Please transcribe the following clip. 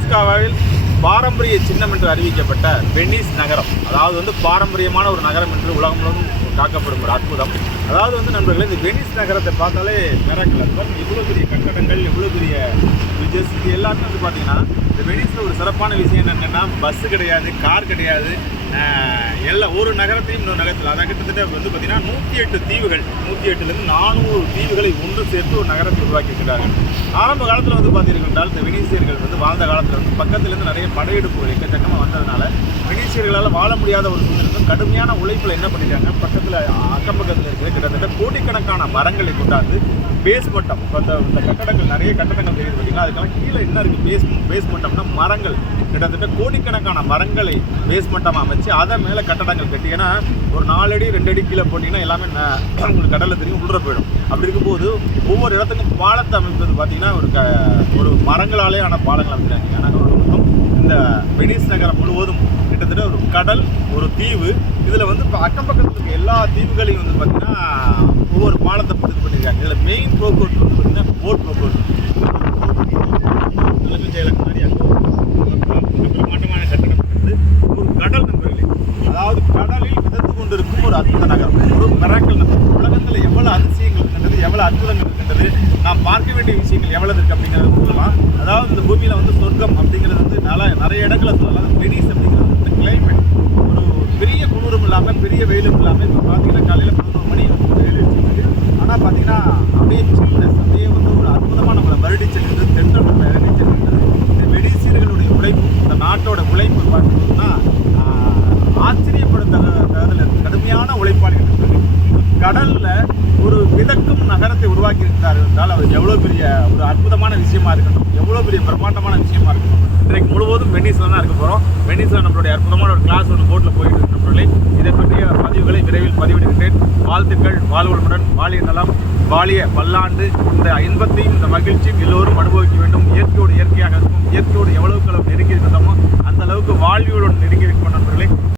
யுனெஸ்கோவில் பாரம்பரிய சின்னம் என்று அறிவிக்கப்பட்ட வெனிஸ் நகரம், அதாவது பாரம்பரியமான ஒரு நகரம் என்று உலகம் முழுவதும் காக்கப்படும் ஒரு அற்புதம். அதாவது நண்பர்களே, இந்த வெனிஸ் நகரத்தை பார்த்தாலே மிராக்கிள். அது இவ்வளோ பெரிய கட்டடங்கள், எவ்வளோ பெரிய பிரிட்ஜஸ், இது எல்லாமே பார்த்தீங்கன்னா இந்த வெனிஸில் ஒரு சிறப்பான விஷயம் என்னென்னா, பஸ்ஸு கிடையாது, கார் கிடையாது. ஒரு நகரத்தையும் இன்னொரு நகரத்தில், அதான் கிட்டத்தட்ட பார்த்தீங்கன்னா 108 தீவுகள், 108லேருந்து 400 தீவுகளை ஒன்று சேர்த்து ஒரு நகரத்தை உருவாக்கியிருக்கிறார்கள். ஆரம்ப காலத்தில் பார்த்தீர்கள் இந்த வெனிசியர்கள் வாழ்ந்த காலத்தில் பக்கத்துலேருந்து நிறைய படையெடுப்புகள் எக்கச்சக்கமாக வந்ததுனால வெனிசியர்களால் வாழ முடியாத ஒரு சூழ்நிலை கடுமையான உழைப்பில் என்ன பண்ணிட்டாங்க, பக்கத்தில் அக்கம் பக்கத்தில் இருக்கிற கிட்டத்தட்ட கோடிக்கணக்கான மரங்களை கொண்டாந்து பேஸ்மட்டம், இந்த கட்டடங்கள் நிறைய கட்டடங்கள் தெரியுது பார்த்தீங்கன்னா, அதுக்கெல்லாம் கீழே என்ன இருக்குது, பேஸ்மட்டம்னா மரங்கள், கிட்டத்தட்ட கோடிக்கணக்கான மரங்களை பேஸ்மட்டம் அமைச்சு அதை மேலே கட்டடங்கள் கட்டி. ஏன்னா ஒரு 4 அடி 2 அடி கீழே போட்டிங்கன்னா எல்லாமே உங்களுக்கு கடலில் தெரியும், உள்ள போயிடும். அப்படி இருக்கும்போது ஒவ்வொரு இடத்துக்கும் பாலத்தை அமைப்பது பார்த்தீங்கன்னா ஒரு மரங்களாலே ஆன பாலங்கள் அமைக்கிறாங்க. ஆனால் இந்த வெனிஸ் நகரம் முழுவதும் கிட்டத்தட்ட ஒரு கடல், ஒரு தீவு, இதில் இப்போ அக்கம் பக்கத்தில் இருக்க எல்லா தீவுகளையும் பார்த்தீங்கன்னா ஒவ்வொரு பாலத்தை இது பண்ணியிருக்காங்க. இதில் மெயின் போக்குவரத்து பார்த்தீங்கன்னா போட் போக்குவரத்து. தலைமைச் செயலகம் மாதிரி பிரமாண்டமான கட்டணம் ஒரு கடல் நண்பர்களே, அதாவது கடலில் மிதந்து கொண்டிருக்கும் ஒரு அற்புத நகரம், ஒரு மிராக்கிள் நகரம். உலகத்தில் எவ்வளோ அதிசயங்கள் இருக்கின்றது, எவ்வளோ அற்புதங்கள் இருக்கின்றது, நாம் பார்க்க வேண்டிய விஷயங்கள் எவ்வளவு இருக்குது அப்படிங்கிறத சொல்லலாம். அதாவது இந்த பூமியில் சொர்க்கம் அப்படிங்கிறது நிறைய இடங்களை சொல்லலாம். வெனிஸ் அப்படிங்கிறது இந்த கிளைமேட் ஒரு பெரிய குளிரும் இல்லாமல் பெரிய வெயிலும் இல்லாமல், இப்போ பார்த்தீங்கன்னா காலையில் 11 மணி வெயில் இருக்குது. ஆனால் பார்த்தீங்கன்னா அப்படியே சில்னஸ், அப்படியே ஒரு அற்புதமான வருடிச்செல்கிறது, தென்றல் வருடிச்செல்கிறது. இந்த வெனிசியர்களுடைய உழைப்பு, இந்த நாட்டோட உழைப்பு பார்த்தீங்கன்னா ஆச்சரியப்படுத்துறதுல கடுமையான உழைப்பாளிகள் இருக்குது. கடலில் ஒரு மிதக்கும் நகரத்தை உருவாக்கி இருக்கிறார் என்றால் அவர் எவ்வளோ பெரிய ஒரு அற்புதமான விஷயமா இருக்கட்டும், எவ்வளோ பெரிய பிரம்மாண்டமான விஷயமா இருக்கட்டும். இன்றைக்கு முழுவதும் வெனிஸில் தான் இருக்க போகிறோம். வெனிஸில் நம்மளுடைய அற்புதமான ஒரு கிளாஸ் போட்டில் போயிட்டு இருக்கு நண்பர்களே. இதை பற்றிய பதிவுகளை விரைவில் பதிவிடுகின்றேன். வாழ்த்துக்கள், வாழ்வளமுடன், வாழிய நலம், வாழிய பல்லாண்டு. இந்த இன்பத்தையும் இந்த மகிழ்ச்சியும் எல்லோரும் அனுபவிக்க வேண்டும். இயற்கையோடு